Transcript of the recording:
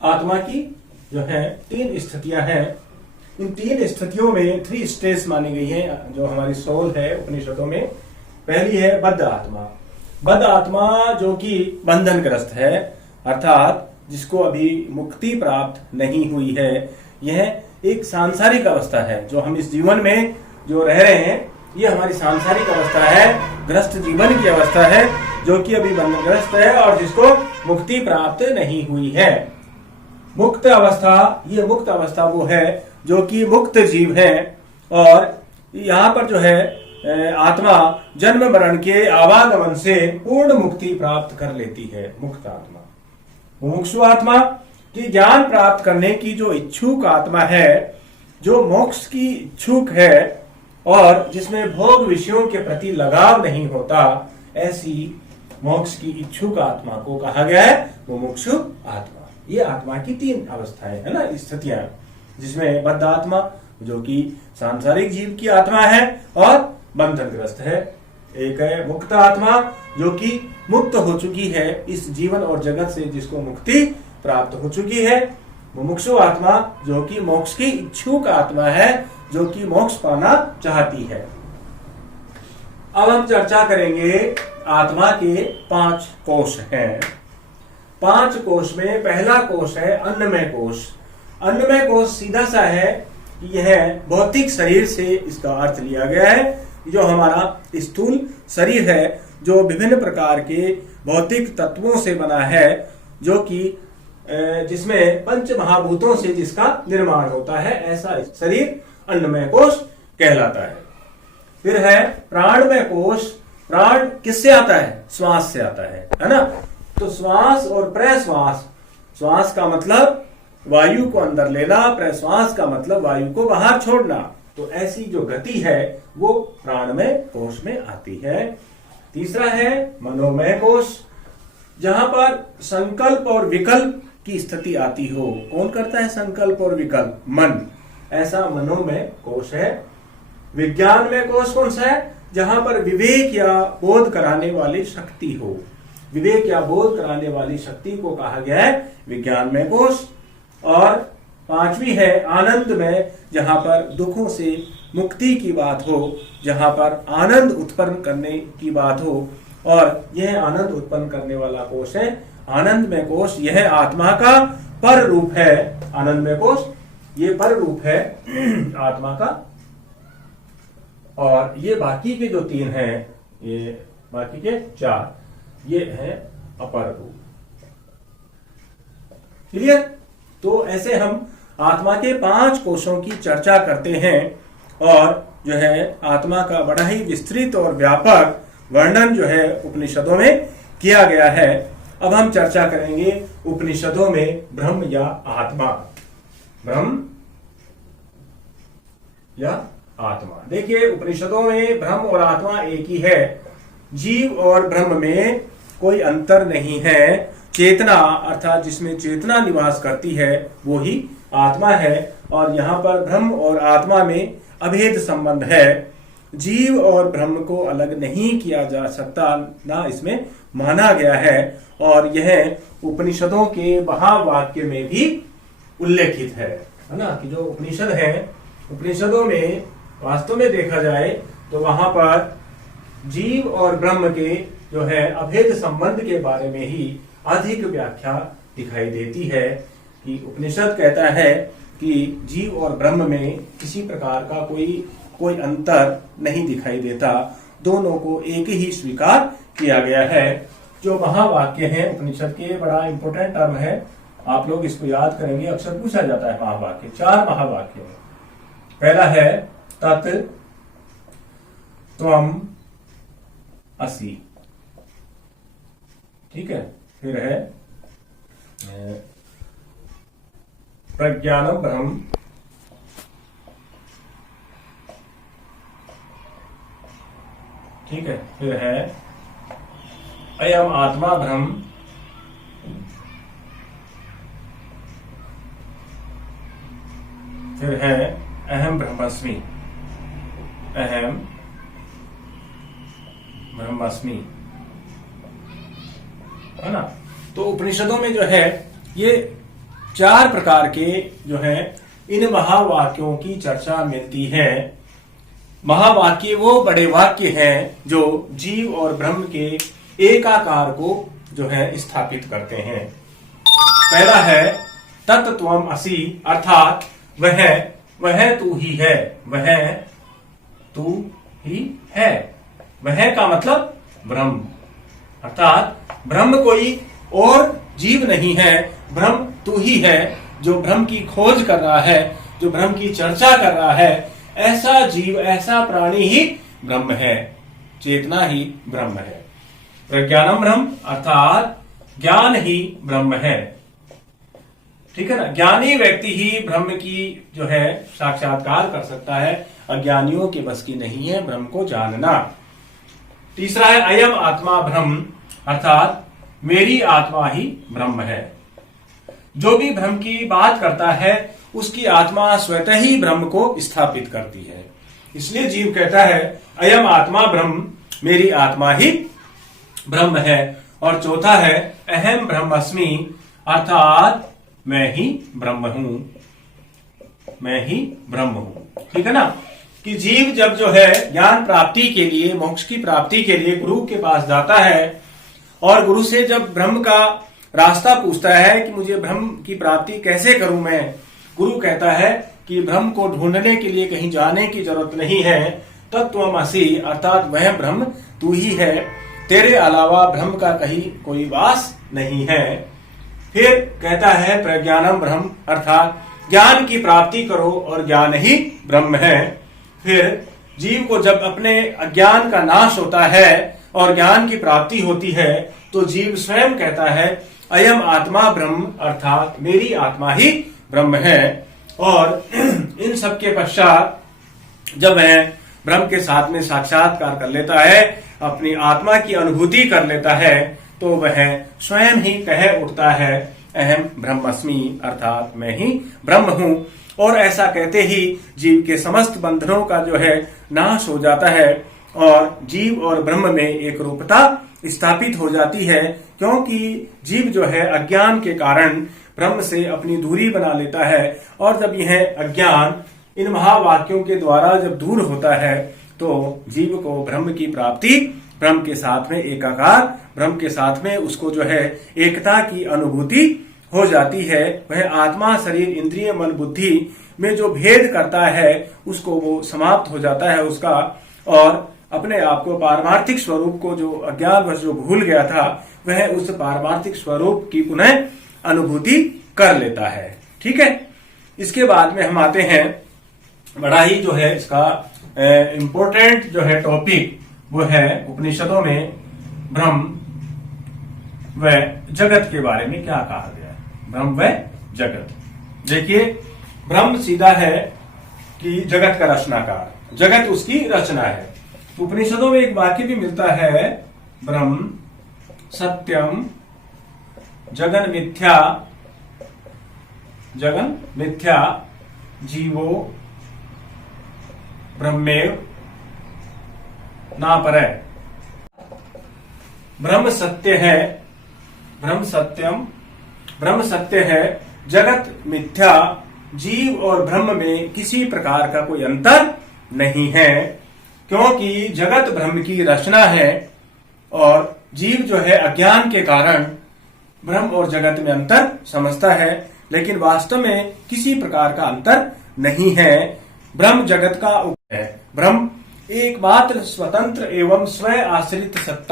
आत्मा की जो है 3 स्थितियां हैं। इन 3 स्थितियों में 3 स्टेज मानी गई है जो हमारी सोल है उपनिषदों में। पहली है बद्ध आत्मा। बद्ध आत्मा जो कि बंधनग्रस्त है, अर्थात जिसको अभी मुक्ति प्राप्त नहीं हुई है। यह एक सांसारिक अवस्था है। जो हम इस जीवन में जो रह रहे हैं, ये हमारी सांसारिक अवस्था है, ग्रस्त जीवन की अवस्था है, जो कि अभी बंधनग्रस्त है और जिसको मुक्ति प्राप्त नहीं हुई है। मुक्त अवस्था, ये मुक्त अवस्था वो है जो कि मुक्त जीव है। और यहाँ पर जो है आत्मा जन्म मरण के आवागमन से पूर्ण मुक्ति प्राप्त कर लेती है। मुक्त आत्मा। मुमुक्षु आत्मा की ज्ञान प्राप्त करने की जो इच्छुक आत्मा है, जो मोक्ष की इच्छुक है और जिसमें भोग विषयों के प्रति लगाव नहीं होता, ऐसी मोक्ष की इच्छुक आत्मा को कहा गया है मुमुक्षु आत्मा। ये आत्मा की 3 अवस्थाएं है ना, स्थितियां, जिसमें बद्ध आत्मा जो कि सांसारिक जीव की आत्मा है और बंधनग्रस्त है। एक है मुक्त आत्मा जो कि मुक्त हो चुकी है इस जीवन और जगत से, जिसको मुक्ति प्राप्त हो चुकी है। मुमुक्षु आत्मा जो कि मोक्ष की इच्छुक आत्मा है, जो कि मोक्ष पाना चाहती है। अब हम चर्चा करेंगे आत्मा के 5 कोश हैं। 5 कोश में पहला कोश है अन्नमय कोश। अन्नमय कोश सीधा सा है कि यह भौतिक शरीर से इसका अर्थ लिया गया है। जो हमारा स्थूल शरीर है, जो विभिन्न प्रकार के भौतिक तत्वों से बना है, जो कि जिसमें पंच महाभूतों से जिसका निर्माण होता है, ऐसा शरीर अन्नमय कोश कहलाता है। फिर है प्राणमय कोश। प्राण किससे आता है? श्वास से आता है ना। तो श्वास और प्रश्वास, श्वास का मतलब वायु को अंदर लेना, प्रश्वास का मतलब वायु को बाहर छोड़ना। तो ऐसी जो गति है वो प्राणमय कोश में आती है। तीसरा है मनोमय कोश, जहां पर संकल्प और विकल्प की स्थिति आती हो। कौन करता है संकल्प और विकल्प? मन। ऐसा मनोमय कोश है। विज्ञानमय कोश कौन सा है? जहां पर विवेक या बोध कराने वाली शक्ति हो। विवेक या बोध कराने वाली शक्ति को कहा गया है विज्ञानमय कोश। और 5वीं है आनंदमय, जहां पर दुखों से मुक्ति की बात हो, जहां पर आनंद उत्पन्न करने की बात हो। और यह आनंद उत्पन्न करने वाला कोश है आनंदमय कोश। यह आत्मा का पर रूप है। आनंदमय कोश ये पर रूप है आत्मा का। और ये बाकी के जो 3 हैं, ये बाकी के 4, ये है अपर रूप। क्लियर? तो ऐसे हम आत्मा के 5 कोशों की चर्चा करते हैं और जो है आत्मा का बड़ा ही विस्तृत और व्यापक वर्णन जो है उपनिषदों में किया गया है। अब हम चर्चा करेंगे उपनिषदों में ब्रह्म या आत्मा। ब्रह्म या आत्मा। देखिए उपनिषदों में ब्रह्म और आत्मा एक ही है। जीव और ब्रह्म में कोई अंतर नहीं है। चेतना अर्थात जिसमें चेतना निवास करती है वो ही आत्मा है। और यहाँ पर ब्रह्म और आत्मा में अभेद संबंध है। जीव और ब्रह्म को अलग नहीं किया जा सकता, ना इसमें माना गया है। और यह उपनिषदों के महावाक्य में भी उल्लेखित है ना, कि जो उपनिषद है, उपनिषदों में वास्तव में देखा जाए तो वहां पर जीव और ब्रह्म के जो है अभेद संबंध के बारे में ही अधिक व्याख्या दिखाई देती है। कि उपनिषद कहता है कि जीव और ब्रह्म में किसी प्रकार का कोई अंतर नहीं दिखाई देता, दोनों को एक ही स्वीकार किया गया है। जो महावाक्य है उपनिषद के, बड़ा इंपॉर्टेंट टर्म है, आप लोग इसको याद करेंगे, अक्सर पूछा जाता है। महावाक्य 4 महावाक्य है। पहला है तत् त्वम असि, ठीक है। फिर है प्रज्ञानम ब्रह्म, ठीक है। फिर है अयम आत्मा ब्रह्म, फिर है अहम ब्रह्मास्मि, अहम ब्रह्मास्मि, है ना। तो उपनिषदों में जो है ये 4 प्रकार के जो है इन महावाक्यों की चर्चा मिलती है। महावाक्य वो बड़े वाक्य हैं जो जीव और ब्रह्म के एकाकार को जो है स्थापित करते हैं। पहला है तत्त्वम असि, अर्थात वह तू ही है, वह तू ही है। वह का मतलब ब्रह्म, अर्थात ब्रह्म कोई और जीव नहीं है, ब्रह्म तू ही है। जो ब्रह्म की खोज कर रहा है, जो ब्रह्म की चर्चा कर रहा है, ऐसा जीव, ऐसा प्राणी ही ब्रह्म है, चेतना ही ब्रह्म है। प्रज्ञानम ब्रह्म, अर्थात ज्ञान ही ब्रह्म है। ठीक है ना, ज्ञानी व्यक्ति ही ब्रह्म की जो है साक्षात्कार कर सकता है, अज्ञानियों के बस की नहीं है ब्रह्म को जानना। तीसरा है अयम आत्मा ब्रह्म, अर्थात मेरी आत्मा ही ब्रह्म है। जो भी ब्रह्म की बात करता है उसकी आत्मा स्वतः ही ब्रह्म को स्थापित करती है, इसलिए जीव कहता है अयम आत्मा ब्रह्म, मेरी आत्मा ही ब्रह्म है। और चौथा है अहम ब्रह्मस्मि, अर्थात मैं ही ब्रह्म हूं, मैं ही ब्रह्म हूं। ठीक है ना, कि जीव जब जो है ज्ञान प्राप्ति के लिए, मोक्ष की प्राप्ति के लिए गुरु के पास जाता है और गुरु से जब ब्रह्म का रास्ता पूछता है कि मुझे ब्रह्म की प्राप्ति कैसे करूं मैं, गुरु कहता है कि ब्रह्म को ढूंढने के लिए कहीं जाने की जरूरत नहीं है, तत्त्वमसि, अर्थात वह ब्रह्म तू ही है, तेरे अलावा ब्रह्म का कहीं कोई वास नहीं है। फिर कहता है प्रज्ञानम ब्रह्म, अर्थात ज्ञान की प्राप्ति करो और ज्ञान ही ब्रह्म है। फिर जीव को जब अपने अज्ञान का नाश होता है और ज्ञान की प्राप्ति होती है तो जीव स्वयं कहता है अयम आत्मा ब्रह्म, अर्थात मेरी आत्मा ही ब्रह्म है। और इन सब के पश्चात जब वह ब्रह्म के साथ में साक्षात्कार कर लेता है, अपनी आत्मा की अनुभूति कर लेता है, तो वह स्वयं ही कह उठता है अहम ब्रह्मस्मि, अर्थात मैं ही ब्रह्म हूं। और ऐसा कहते ही जीव के समस्त बंधनों का जो है नाश हो जाता है और जीव और ब्रह्म में एक रूपता स्थापित हो जाती है, क्योंकि जीव जो है अज्ञान के कारण ब्रह्म से अपनी दूरी बना लेता है। और जब यह अज्ञान इन महावाक्यों के द्वारा जब दूर होता है तो जीव को ब्रह्म की प्राप्ति, ब्रह्म के साथ में एकाकार, ब्रह्म के साथ में उसको जो है एकता की अनुभूति हो जाती है। वह आत्मा, शरीर, इंद्रिय, मन, बुद्धि में जो भेद करता है उसको वो समाप्त हो जाता है उसका, और अपने आप को पारमार्थिक स्वरूप को जो अज्ञानवश जो भूल गया था वह उस पारमार्थिक स्वरूप की पुनः अनुभूति कर लेता है। ठीक है, इसके बाद में हम आते हैं, बड़ा ही जो है इसका इम्पोर्टेंट जो है टॉपिक वो है उपनिषदों में ब्रह्म व जगत के बारे में क्या कहा गया है। ब्रह्म व जगत, देखिए ब्रह्म सीधा है कि जगत का रचनाकार, जगत उसकी रचना है। तो उपनिषदों में एक वाक्य भी मिलता है, ब्रह्म सत्यम जगन मिथ्या, जगन मिथ्या जीवो ब्रह्मेव ना परे। ब्रह्म सत्य है, ब्रह्म सत्यम, ब्रह्म सत्य है, जगत मिथ्या, जीव और ब्रह्म में किसी प्रकार का कोई अंतर नहीं है, क्योंकि जगत ब्रह्म की रचना है और जीव जो है अज्ञान के कारण ब्रह्म और जगत में अंतर समझता है, लेकिन वास्तव में किसी प्रकार का अंतर नहीं है। ब्रह्म जगत का उप है। ब्रह्म एकमात्र स्वतंत्र एवं स्व आश्रित सत्ता